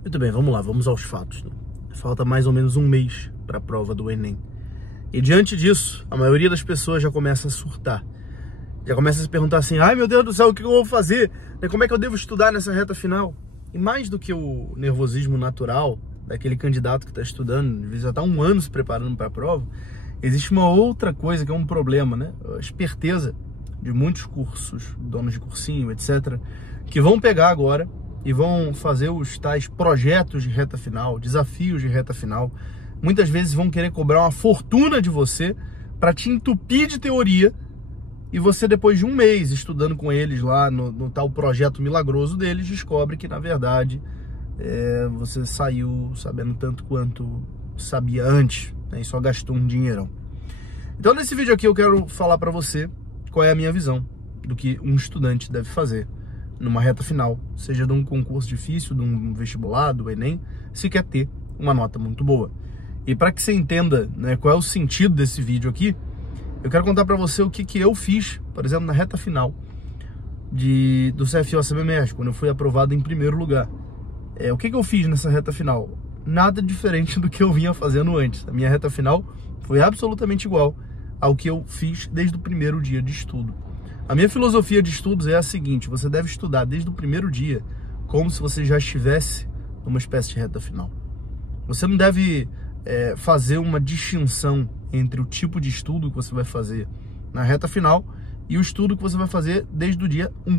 Muito bem, vamos lá, vamos aos fatos. Falta mais ou menos um mês para a prova do Enem. E diante disso, a maioria das pessoas já começa a surtar. Já começa a se perguntar assim, ai meu Deus do céu, o que eu vou fazer? Como é que eu devo estudar nessa reta final? E mais do que o nervosismo natural daquele candidato que está estudando, às vezes já está um ano se preparando para a prova, existe uma outra coisa que é um problema, né? A esperteza de muitos cursos, donos de cursinho, etc., que vão pegar agora e vão fazer os tais projetos de reta final, desafios de reta final. Muitas vezes vão querer cobrar uma fortuna de você para te entupir de teoria e você, depois de um mês estudando com eles lá no tal projeto milagroso deles, descobre que, na verdade, você saiu sabendo tanto quanto sabia antes, né, e só gastou um dinheirão. Então, nesse vídeo aqui eu quero falar para você qual é a minha visão do que um estudante deve fazer numa reta final, seja de um concurso difícil, de um vestibular, do Enem, se quer ter uma nota muito boa. E para que você entenda, né, qual é o sentido desse vídeo aqui, eu quero contar para você o que eu fiz, por exemplo, na reta final do CFO-CBMERG, quando eu fui aprovado em primeiro lugar. O que eu fiz nessa reta final? Nada diferente do que eu vinha fazendo antes. A minha reta final foi absolutamente igual ao que eu fiz desde o primeiro dia de estudo. A minha filosofia de estudos é a seguinte: você deve estudar desde o primeiro dia como se você já estivesse numa espécie de reta final. Você não deve fazer uma distinção entre o tipo de estudo que você vai fazer na reta final e o estudo que você vai fazer desde o dia 1.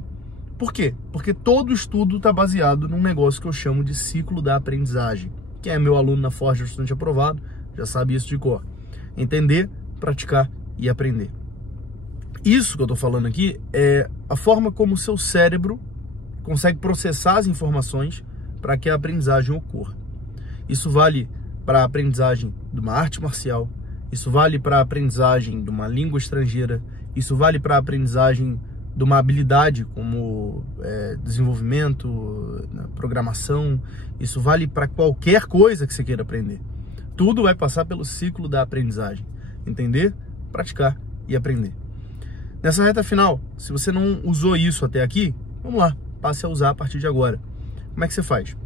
Por quê? Porque todo estudo está baseado num negócio que eu chamo de ciclo da aprendizagem. Quem é meu aluno na Forja Estudante Aprovado já sabe isso de cor. Entender, praticar e aprender. Isso que eu estou falando aqui é a forma como o seu cérebro consegue processar as informações para que a aprendizagem ocorra. Isso vale para a aprendizagem de uma arte marcial, isso vale para a aprendizagem de uma língua estrangeira, isso vale para a aprendizagem de uma habilidade como desenvolvimento, programação, isso vale para qualquer coisa que você queira aprender. Tudo vai passar pelo ciclo da aprendizagem. Entender, praticar e aprender. Nessa reta final, se você não usou isso até aqui, vamos lá, passe a usar a partir de agora. Como é que você faz?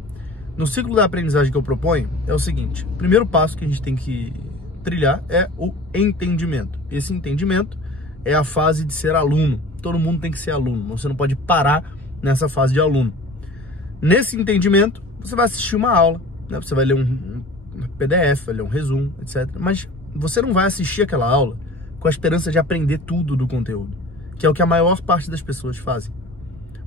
No ciclo da aprendizagem que eu proponho, é o seguinte: o primeiro passo que a gente tem que trilhar é o entendimento. Esse entendimento é a fase de ser aluno. Todo mundo tem que ser aluno, você não pode parar nessa fase de aluno. Nesse entendimento, você vai assistir uma aula, né? Você vai ler um PDF, vai ler um resumo, etc. Mas você não vai assistir aquela aula com a esperança de aprender tudo do conteúdo, que é o que a maior parte das pessoas fazem.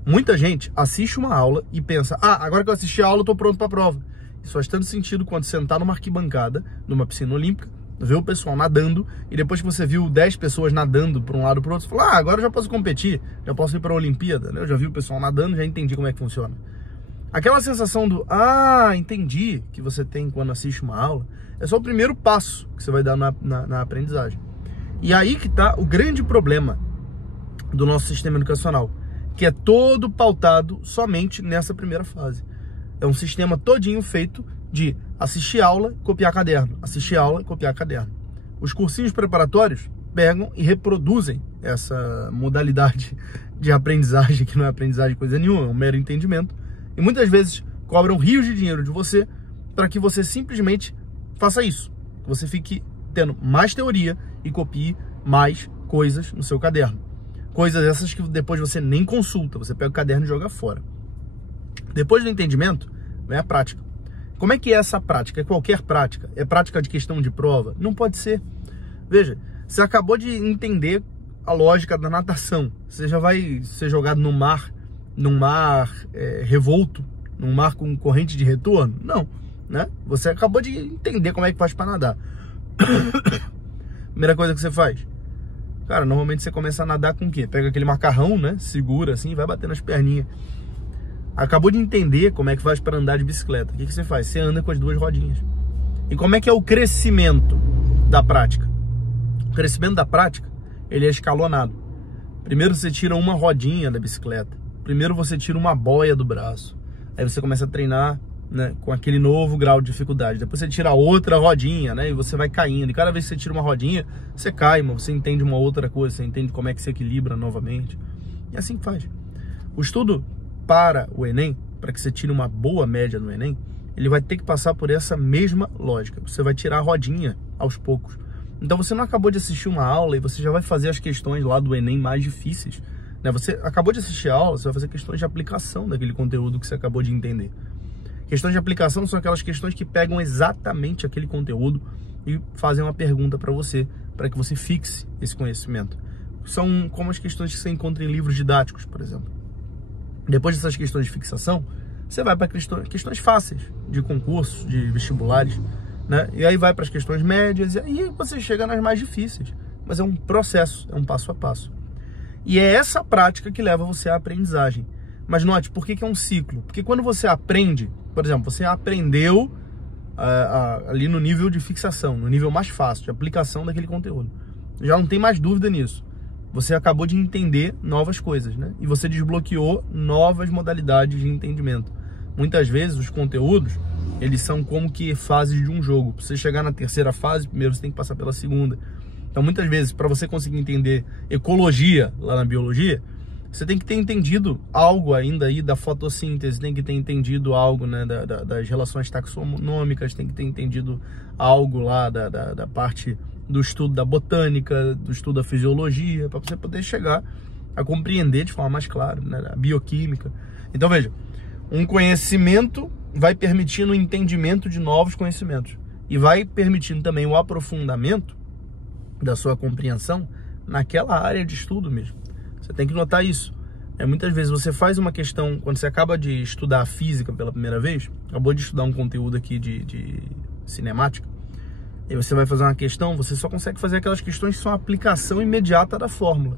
Muita gente assiste uma aula e pensa, agora que eu assisti a aula, eu tô pronto para a prova. Isso faz tanto sentido quando sentar numa arquibancada, numa piscina olímpica, ver o pessoal nadando, e depois que você viu 10 pessoas nadando para um lado para o outro, você fala, agora eu já posso competir, já posso ir para a Olimpíada, né? Eu já vi o pessoal nadando, já entendi como é que funciona. Aquela sensação do, entendi, que você tem quando assiste uma aula, é só o primeiro passo que você vai dar na aprendizagem. E aí que está o grande problema do nosso sistema educacional, que é todo pautado somente nessa primeira fase. É um sistema todinho feito de assistir aula, copiar caderno, assistir aula, copiar caderno. Os cursinhos preparatórios pegam e reproduzem essa modalidade de aprendizagem, que não é aprendizagem coisa nenhuma, é um mero entendimento, e muitas vezes cobram rios de dinheiro de você para que você simplesmente faça isso, que você fique tendo mais teoria e copie mais coisas no seu caderno. Coisas essas que depois você nem consulta, você pega o caderno e joga fora. Depois do entendimento, vem a prática. Como é que é essa prática? É qualquer prática? É prática de questão de prova? Não pode ser. Veja, você acabou de entender a lógica da natação. Você já vai ser jogado num mar revolto, num mar com corrente de retorno? Não, né? Você acabou de entender como é que faz para nadar. Primeira coisa que você faz, cara, normalmente você começa a nadar com o quê? Pega aquele macarrão, né? Segura assim, vai bater nas perninhas. Acabou de entender como é que faz para andar de bicicleta. O que você faz? Você anda com as duas rodinhas. E como é que é o crescimento da prática? O crescimento da prática, ele é escalonado. Primeiro você tira uma rodinha da bicicleta. Primeiro você tira uma boia do braço. Aí você começa a treinar, né, com aquele novo grau de dificuldade. Depois você tira outra rodinha, né, e você vai caindo. E cada vez que você tira uma rodinha, você cai, mas você entende uma outra coisa, você entende como é que se equilibra novamente. E assim faz. O estudo para o Enem para que você tire uma boa média no Enem, ele vai ter que passar por essa mesma lógica. Você vai tirar a rodinha aos poucos. Então você não acabou de assistir uma aula e você já vai fazer as questões lá do Enem mais difíceis, né? Você acabou de assistir a aula, você vai fazer questões de aplicação daquele conteúdo que você acabou de entender. Questões de aplicação são aquelas questões que pegam exatamente aquele conteúdo e fazem uma pergunta para você, para que você fixe esse conhecimento. São como as questões que você encontra em livros didáticos, por exemplo. Depois dessas questões de fixação, você vai para questões fáceis, de concursos, de vestibulares, né? E aí vai para as questões médias, e aí você chega nas mais difíceis. Mas é um processo, é um passo a passo. E é essa prática que leva você à aprendizagem. Mas note, por que é um ciclo? Porque quando você aprende, por exemplo, você aprendeu ali no nível de fixação, no nível mais fácil, de aplicação daquele conteúdo. Já não tem mais dúvida nisso. Você acabou de entender novas coisas, né? E você desbloqueou novas modalidades de entendimento. Muitas vezes os conteúdos, eles são como que fases de um jogo. Para você chegar na terceira fase, primeiro você tem que passar pela segunda. Então muitas vezes, para você conseguir entender ecologia lá na biologia, você tem que ter entendido algo ainda aí da fotossíntese, tem que ter entendido algo, né, das relações taxonômicas, tem que ter entendido algo lá da parte do estudo da botânica, do estudo da fisiologia, para você poder chegar a compreender de forma mais clara, né, a bioquímica. Então veja, um conhecimento vai permitindo o entendimento de novos conhecimentos e vai permitindo também o aprofundamento da sua compreensão naquela área de estudo mesmo. Você tem que notar isso. Muitas vezes você faz uma questão, quando você acaba de estudar física pela primeira vez, acabou de estudar um conteúdo aqui de cinemática, e você vai fazer uma questão, você só consegue fazer aquelas questões que são a aplicação imediata da fórmula.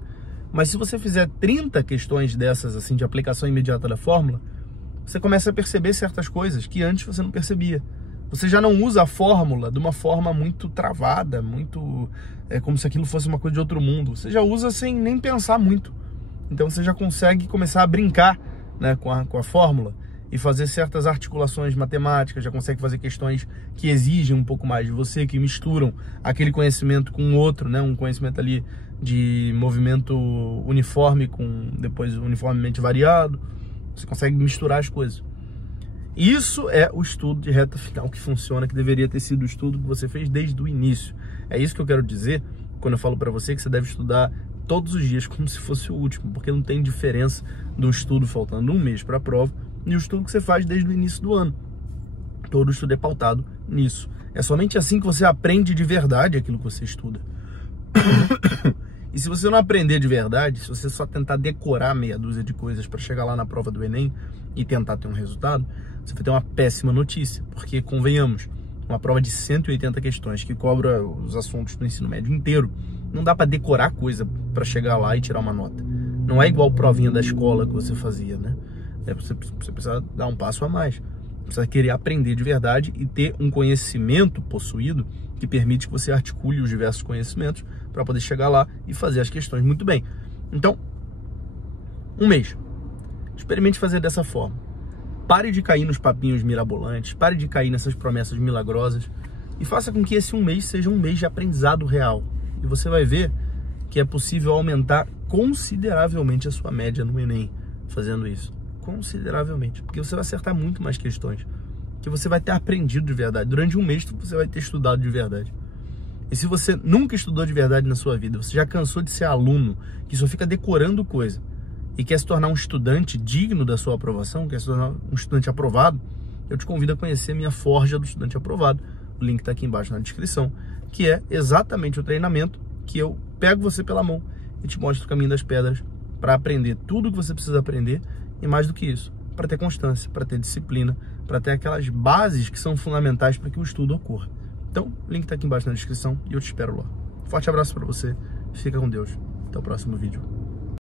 Mas se você fizer 30 questões dessas, assim, de aplicação imediata da fórmula, você começa a perceber certas coisas que antes você não percebia. Você já não usa a fórmula de uma forma muito travada, muito como se aquilo fosse uma coisa de outro mundo. Você já usa sem nem pensar muito. Então você já consegue começar a brincar, né, com a fórmula e fazer certas articulações matemáticas, já consegue fazer questões que exigem um pouco mais de você, que misturam aquele conhecimento com outro, né, um conhecimento ali de movimento uniforme com depois uniformemente variado. Você consegue misturar as coisas. Isso é o estudo de reta final que funciona, que deveria ter sido o estudo que você fez desde o início. É isso que eu quero dizer quando eu falo para você que você deve estudar todos os dias como se fosse o último, porque não tem diferença do estudo faltando um mês para a prova e o estudo que você faz desde o início do ano. Todo estudo é pautado nisso. É somente assim que você aprende de verdade aquilo que você estuda. E se você não aprender de verdade, se você só tentar decorar meia dúzia de coisas para chegar lá na prova do Enem e tentar ter um resultado, você vai ter uma péssima notícia, porque, convenhamos, uma prova de 180 questões que cobra os assuntos do ensino médio inteiro, não dá para decorar coisa para chegar lá e tirar uma nota. Não é igual provinha da escola que você fazia, né? Você precisa dar um passo a mais. Precisa querer aprender de verdade e ter um conhecimento possuído que permite que você articule os diversos conhecimentos para poder chegar lá e fazer as questões muito bem. Então, um mês. Experimente fazer dessa forma. Pare de cair nos papinhos mirabolantes, pare de cair nessas promessas milagrosas e faça com que esse um mês seja um mês de aprendizado real. E você vai ver que é possível aumentar consideravelmente a sua média no Enem fazendo isso. Consideravelmente, porque você vai acertar muito mais questões, que você vai ter aprendido de verdade. Durante um mês você vai ter estudado de verdade. E se você nunca estudou de verdade na sua vida, você já cansou de ser aluno que só fica decorando coisa e quer se tornar um estudante digno da sua aprovação, quer se tornar um estudante aprovado, eu te convido a conhecer minha Forja do Estudante Aprovado. O link está aqui embaixo na descrição, que é exatamente o treinamento que eu pego você pela mão e te mostro o caminho das pedras para aprender tudo o que você precisa aprender e mais do que isso, para ter constância, para ter disciplina, para ter aquelas bases que são fundamentais para que o estudo ocorra. Então, o link está aqui embaixo na descrição e eu te espero lá. Forte abraço para você, fica com Deus, até o próximo vídeo.